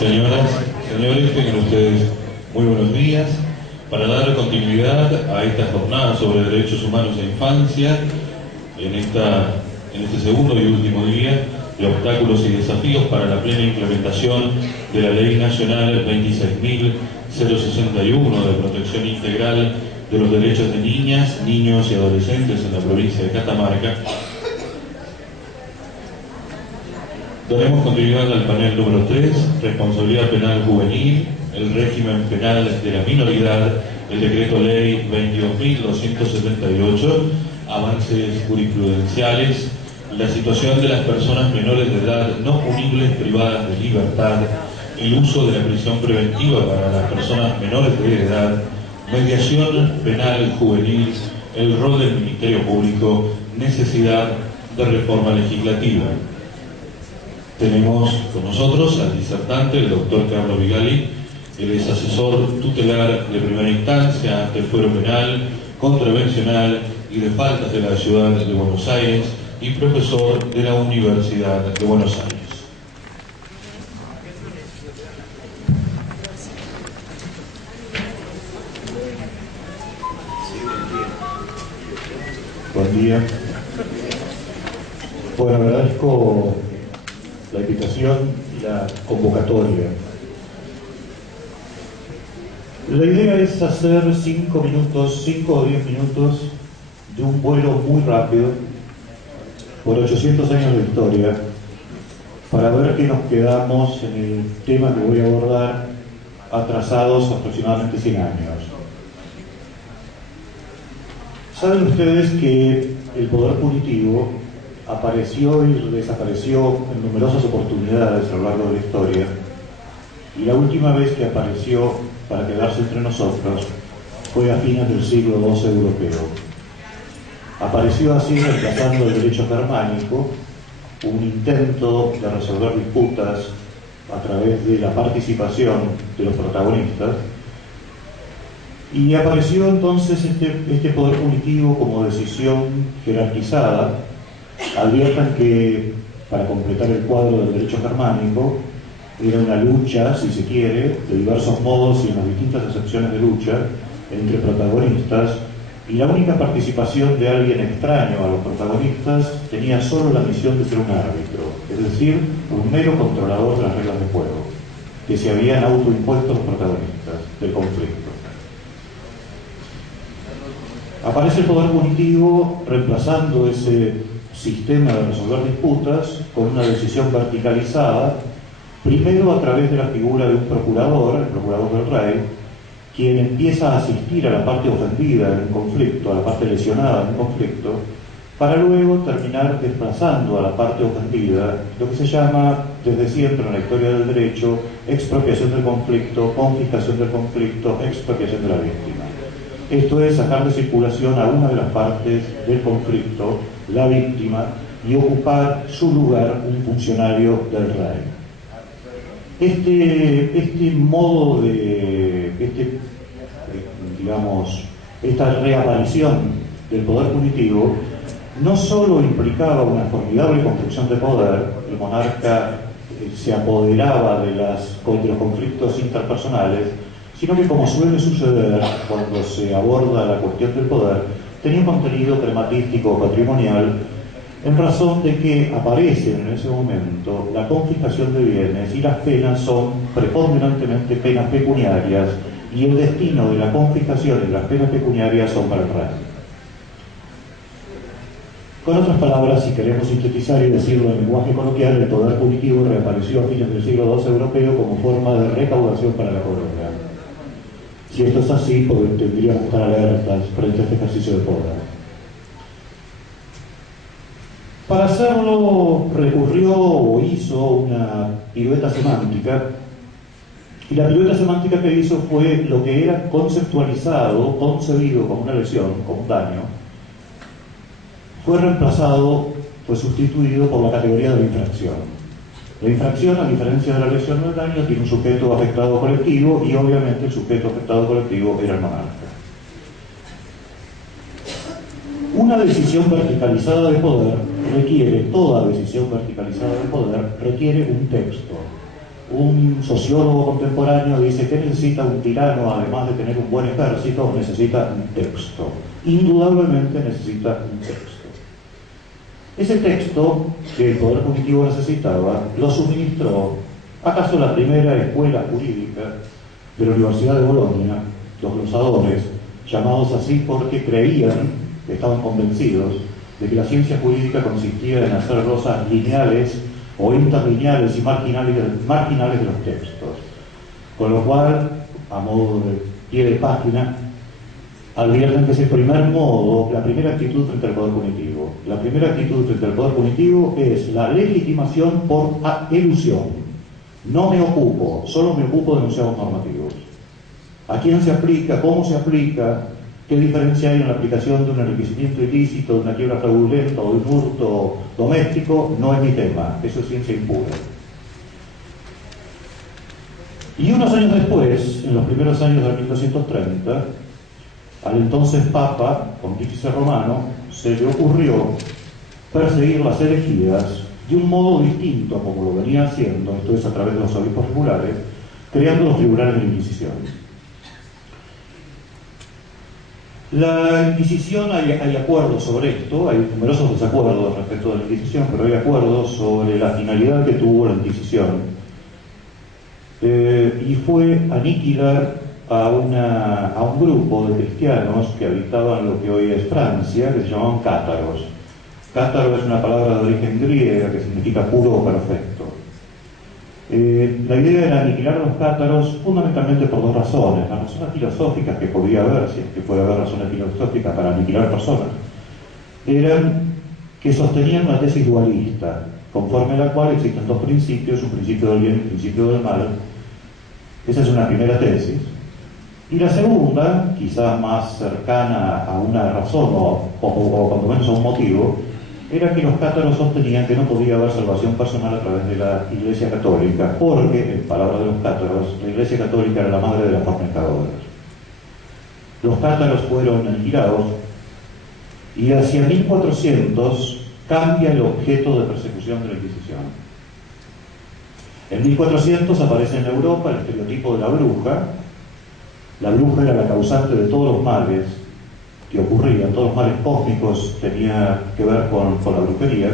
Señoras, señores, tengan ustedes muy buenos días. Para dar continuidad a esta jornada sobre derechos humanos e infancia, en este segundo y último día de obstáculos y desafíos para la plena implementación de la Ley Nacional 26.061 de protección integral de los derechos de niñas, niños y adolescentes en la provincia de Catamarca, daremos continuidad al panel número 3, responsabilidad penal juvenil, el régimen penal de la minoridad, el decreto ley 22.278, avances jurisprudenciales, la situación de las personas menores de edad no punibles privadas de libertad, el uso de la prisión preventiva para las personas menores de edad, mediación penal juvenil, el rol del Ministerio Público, necesidad de reforma legislativa. Tenemos con nosotros al disertante, el doctor Carlos Vigali. Él es asesor tutelar de primera instancia ante el fuero penal, contravencional y de faltas de la Ciudad de Buenos Aires y profesor de la Universidad de Buenos Aires. Buen día. Bueno, agradezco la invitación y la convocatoria. La idea es hacer 5 o 10 minutos de un vuelo muy rápido por 800 años de historia para ver que nos quedamos en el tema que voy a abordar atrasados aproximadamente 100 años. Saben ustedes que el poder punitivo apareció y desapareció en numerosas oportunidades a lo largo de la historia, y la última vez que apareció para quedarse entre nosotros fue a fines del siglo XII europeo. Apareció así reemplazando el derecho germánico, un intento de resolver disputas a través de la participación de los protagonistas, y apareció entonces este poder punitivo como decisión jerarquizada. Adviertan que, para completar el cuadro del derecho germánico, era una lucha, si se quiere, de diversos modos y en las distintas acepciones de lucha entre protagonistas, y la única participación de alguien extraño a los protagonistas tenía solo la misión de ser un árbitro, es decir, un mero controlador de las reglas de juego, que se habían autoimpuesto los protagonistas del conflicto. Aparece el poder punitivo reemplazando ese sistema de resolver disputas con una decisión verticalizada, primero a través de la figura de un procurador, el procurador del rey, quien empieza a asistir a la parte ofendida en un conflicto, a la parte lesionada en un conflicto, para luego terminar desplazando a la parte ofendida, lo que se llama desde siempre en la historia del derecho expropiación del conflicto, confiscación del conflicto, expropiación de la víctima. Esto es sacar de circulación a una de las partes del conflicto, la víctima, y ocupar su lugar un funcionario del rey. Este modo de, esta reaparición del poder punitivo no solo implicaba una formidable construcción de poder, el monarca se apoderaba de los conflictos interpersonales, sino que, como suele suceder cuando se aborda la cuestión del poder, tenía un contenido crematístico o patrimonial, en razón de que aparecen en ese momento la confiscación de bienes y las penas son preponderantemente penas pecuniarias, y el destino de la confiscación y las penas pecuniarias son para el rey. Con otras palabras, si queremos sintetizar y decirlo en lenguaje coloquial, el poder punitivo reapareció a fines del siglo XII europeo como forma de recaudación para la corona. Si esto es así, pues tendríamos que estar alertas frente a este ejercicio de poder. Para hacerlo recurrió o hizo una pirueta semántica, y la pirueta semántica que hizo fue lo que era conceptualizado, concebido como una lesión, como un daño, fue reemplazado, fue sustituido por la categoría de la infracción. La infracción, a diferencia de la lesión o el daño, tiene un sujeto afectado colectivo, y obviamente el sujeto afectado colectivo era el monarca. Una decisión verticalizada de poder requiere, toda decisión verticalizada de poder requiere un texto. Un sociólogo contemporáneo dice que necesita un tirano, además de tener un buen ejército, necesita un texto. Indudablemente necesita un texto. Ese texto que el poder punitivo necesitaba lo suministró, acaso la primera escuela jurídica de la Universidad de Bolonia, los glosadores, llamados así porque creían, estaban convencidos, de que la ciencia jurídica consistía en hacer glosas lineales o interlineales y marginales de los textos. Con lo cual, a modo de pie de página, advierten que es el primer modo, la primera actitud frente al poder punitivo. La primera actitud frente al poder punitivo es la legitimación por elusión. No me ocupo, solo me ocupo de enunciados normativos. ¿A quién se aplica? ¿Cómo se aplica? ¿Qué diferencia hay en la aplicación de un enriquecimiento ilícito, de una quiebra fraudulenta o de un hurto doméstico? No es mi tema, eso es ciencia impura. Y unos años después, en los primeros años de 1230, al entonces Papa, Pontífice Romano, se le ocurrió perseguir las herejías de un modo distinto a como lo venía haciendo, esto es a través de los obispos regulares, creando los tribunales de la Inquisición. La Inquisición, hay acuerdos sobre esto, hay numerosos desacuerdos respecto de la Inquisición, pero hay acuerdos sobre la finalidad que tuvo la Inquisición. Y fue aniquilar a un grupo de cristianos que habitaban lo que hoy es Francia, que se llamaban cátaros. Cátaro es una palabra de origen griega que significa puro o perfecto. La idea era aniquilar a los cátaros fundamentalmente por dos razones. Las razones filosóficas que podía haber, si es que puede haber razones filosóficas para aniquilar personas, eran que sostenían una tesis dualista, conforme a la cual existen dos principios, un principio del bien y un principio del mal. Esa es una primera tesis. Y la segunda, quizás más cercana a una razón o cuando menos a un motivo, era que los cátaros sostenían que no podía haber salvación personal a través de la Iglesia Católica, porque, en palabras de los cátaros, la Iglesia Católica era la madre de las fornicadoras. Los cátaros fueron aniquilados y hacia 1400 cambia el objeto de persecución de la Inquisición. En 1400 aparece en Europa el estereotipo de la bruja. La bruja era la causante de todos los males que ocurrían, todos los males cósmicos tenían que ver con la brujería.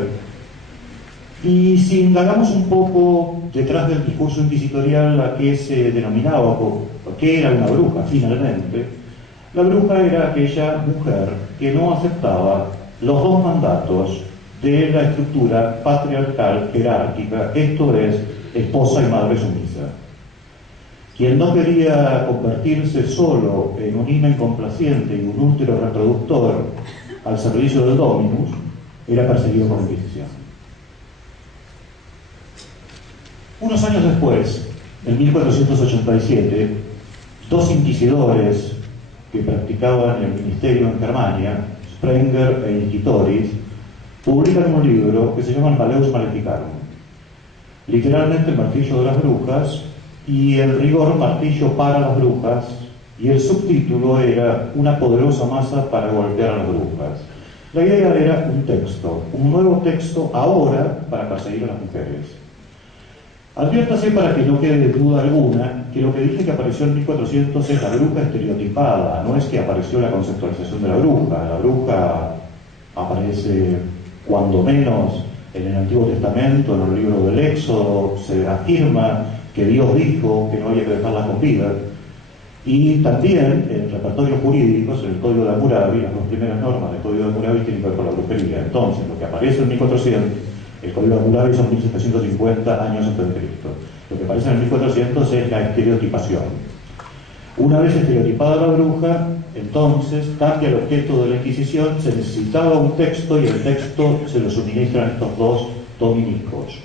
Y si indagamos un poco detrás del discurso inquisitorial a qué se denominaba, o qué era una bruja finalmente, la bruja era aquella mujer que no aceptaba los dos mandatos de la estructura patriarcal jerárquica, esto es, esposa y madre sumisa. Quien no quería convertirse solo en un himen complaciente y un útero reproductor al servicio del Dominus, era perseguido por la Inquisición. Unos años después, en 1487, dos inquisidores que practicaban el ministerio en Germania, Sprenger e Inquitoris, publican un libro que se llama el Malleus Maleficarum. Literalmente el martillo de las brujas, y en rigor martillo para las brujas, y el subtítulo era una poderosa masa para golpear a las brujas. La idea era un texto, un nuevo texto ahora para perseguir a las mujeres. Adviértase para que no quede duda alguna que lo que dije que apareció en 1400 es la bruja estereotipada, no es que apareció la conceptualización de la bruja. La bruja aparece cuando menos en el Antiguo Testamento, en el libro del Éxodo, se afirma que Dios dijo que no había que dejarla con vida, y también en repertorios jurídicos, en el Código de Hammurabi, las dos primeras normas del Código de Hammurabi tienen que ver con la brujería. Entonces, lo que aparece en 1400, el Código de Hammurabi son 1750 años antes de Cristo. Lo que aparece en 1400 es la estereotipación. Una vez estereotipada la bruja, entonces cambia el objeto de la Inquisición, se necesitaba un texto y el texto se lo suministran estos dos dominicos.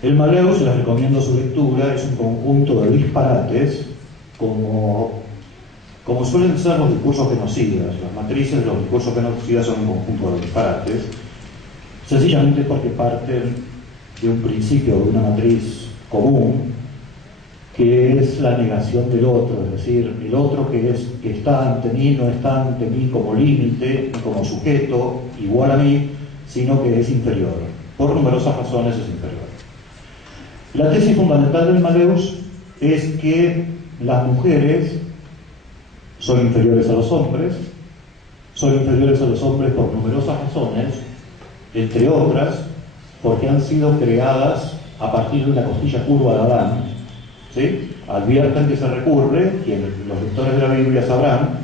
El Malleus, les recomiendo su lectura, es un conjunto de disparates, como suelen ser los discursos genocidas. Las matrices de los discursos genocidas son un conjunto de disparates, sencillamente porque parten de un principio, de una matriz común, que es la negación del otro, es decir, el otro que está ante mí no está ante mí como límite, ni como sujeto igual a mí, sino que es inferior. Por numerosas razones es inferior. La tesis fundamental del Maleus es que las mujeres son inferiores a los hombres por numerosas razones, entre otras, porque han sido creadas a partir de una costilla curva de Adán, ¿sí? Adviertan que se recurre, quienes los lectores de la Biblia sabrán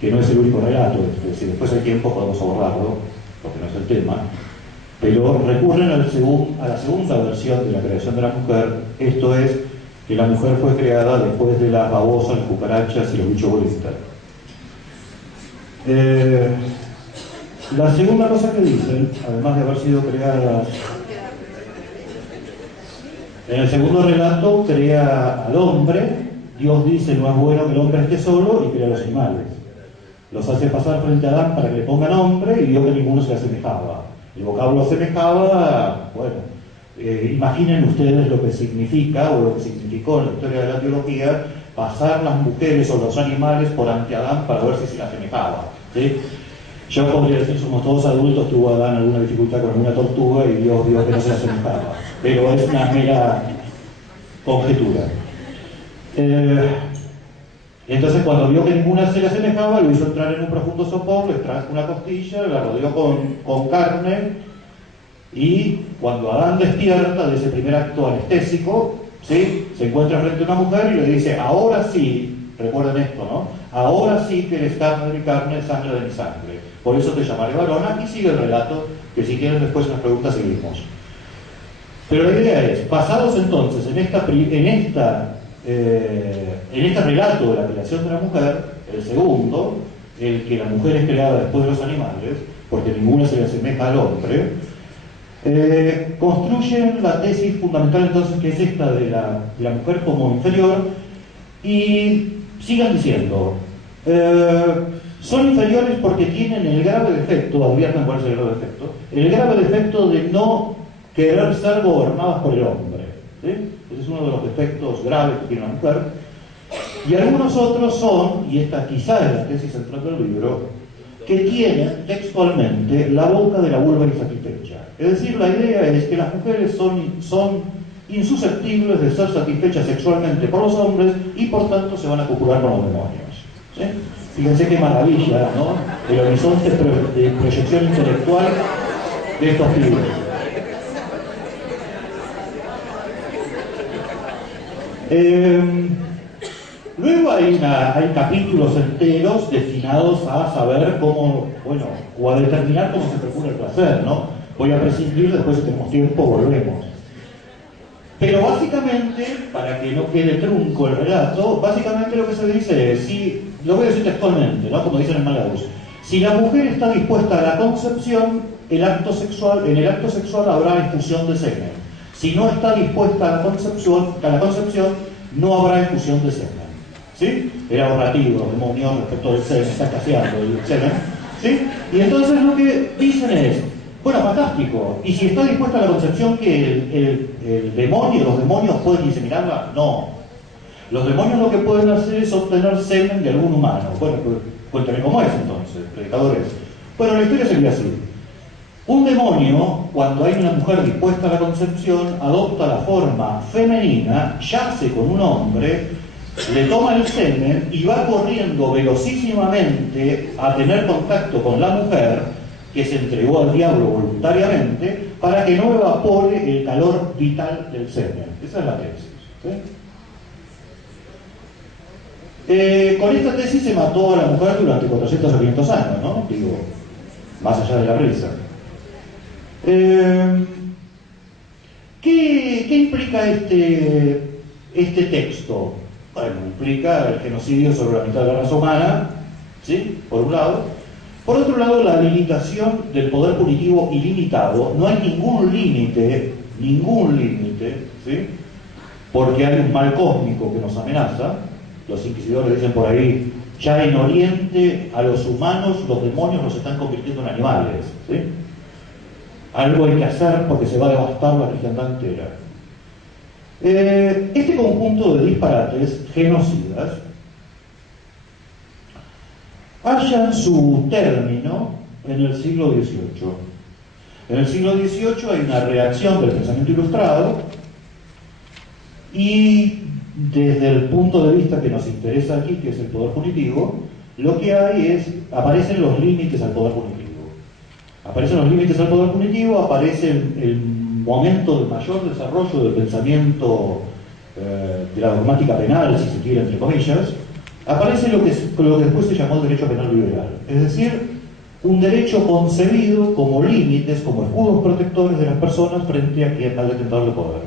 que no es el único relato, es decir, después hay tiempo podemos abordarlo, porque no es el tema, pero recurren a la segunda versión de la creación de la mujer, esto es, que la mujer fue creada después de las babosas, las cucarachas y los bichos bolistas. La segunda cosa que dicen, además de haber sido creadas, en el segundo relato crea al hombre, Dios dice no es bueno que el hombre esté solo y crea a los animales. Los hace pasar frente a Adán para que le ponga nombre y vio que ninguno se le asemejaba. El vocablo asemejaba, bueno, imaginen ustedes lo que significa o lo que significó en la historia de la teología pasar las mujeres o los animales por ante Adán para ver si se le asemejaba, ¿sí? Yo podría decir, somos todos adultos, tuvo Adán alguna dificultad con una tortuga y Dios vio que no se le asemejaba, pero es una mera conjetura. Entonces cuando vio que ninguna se le asemejaba, lo hizo entrar en un profundo sopor, le trajo una costilla, la rodeó con carne, y cuando Adán despierta de ese primer acto anestésico, ¿sí? Se encuentra frente a una mujer y le dice, ahora sí, recuerden esto, ¿no? Ahora sí que eres carne de mi carne, sangre de mi sangre. Por eso te llamaré varona, y sigue el relato, que si quieren después en las preguntas seguimos. Pero la idea es, basados entonces en este relato de la creación de la mujer, el segundo, el que la mujer es creada después de los animales, porque ninguna se le asemeja al hombre, construyen la tesis fundamental entonces, que es esta de la mujer como inferior, y sigan diciendo, son inferiores porque tienen el grave defecto, adviertan cuál es el grave defecto, el grave defecto de no querer ser gobernadas por el hombre, ¿sí? Ese es uno de los defectos graves que tiene la mujer. Y algunos otros son, y esta quizá es la tesis central del libro, que tienen textualmente la boca de la vulva insatisfecha. Es decir, la idea es que las mujeres son insusceptibles de ser satisfechas sexualmente por los hombres y por tanto se van a copular con los demonios, ¿sí? Fíjense qué maravilla, ¿no? El horizonte de proyección intelectual de estos libros. Luego hay capítulos enteros destinados a saber cómo, bueno, o a determinar cómo se procura el placer, ¿no? Voy a prescindir, después si tenemos tiempo volvemos. Pero básicamente, para que no quede trunco el relato, básicamente lo que se dice es, si, lo voy a decir textualmente, ¿no? Como dicen en Maleus, si la mujer está dispuesta a la concepción, en el acto sexual habrá efusión de semen. Si no está dispuesta a la concepción no habrá efusión de semen. ¿Sí? Era orativo, los demonios respecto del semen, está escaseando el semen, ¿sí? Y entonces lo que dicen es, bueno, fantástico, y si está dispuesta a la concepción que los demonios pueden inseminarla, no. Los demonios lo que pueden hacer es obtener semen de algún humano. Bueno, pues, cuéntame cómo es entonces, predicadores. Bueno, la historia sería así. Un demonio, cuando hay una mujer dispuesta a la concepción, adopta la forma femenina, yace con un hombre, le toma el semen y va corriendo velocísimamente a tener contacto con la mujer, que se entregó al diablo voluntariamente, para que no evapore el calor vital del semen. Esa es la tesis, ¿sí? Con esta tesis se mató a la mujer durante 400 o 500 años, ¿no? Digo, más allá de la risa. ¿Qué implica este texto? Bueno, implica el genocidio sobre la mitad de la raza humana, ¿sí? Por un lado. Por otro lado, la habilitación del poder punitivo ilimitado. No hay ningún límite, ¿sí? Porque hay un mal cósmico que nos amenaza. Los inquisidores dicen por ahí, ya en Oriente a los humanos los demonios los están convirtiendo en animales, ¿sí? Algo hay que hacer porque se va a devastar la cristiandad entera. Este conjunto de disparates genocidas hallan su término en el siglo XVIII. En el siglo XVIII hay una reacción del pensamiento ilustrado Y desde el punto de vista que nos interesa aquí, que es el poder punitivo, lo que hay es, aparecen los límites al poder punitivo. Aparecen los límites al poder punitivo, aparece el momento de mayor desarrollo del pensamiento de la dogmática penal, si se quiere, entre comillas. Aparece lo que después se llamó el derecho penal liberal, es decir, un derecho concebido como límites, como escudos protectores de las personas frente a quien ha de tentarle poder.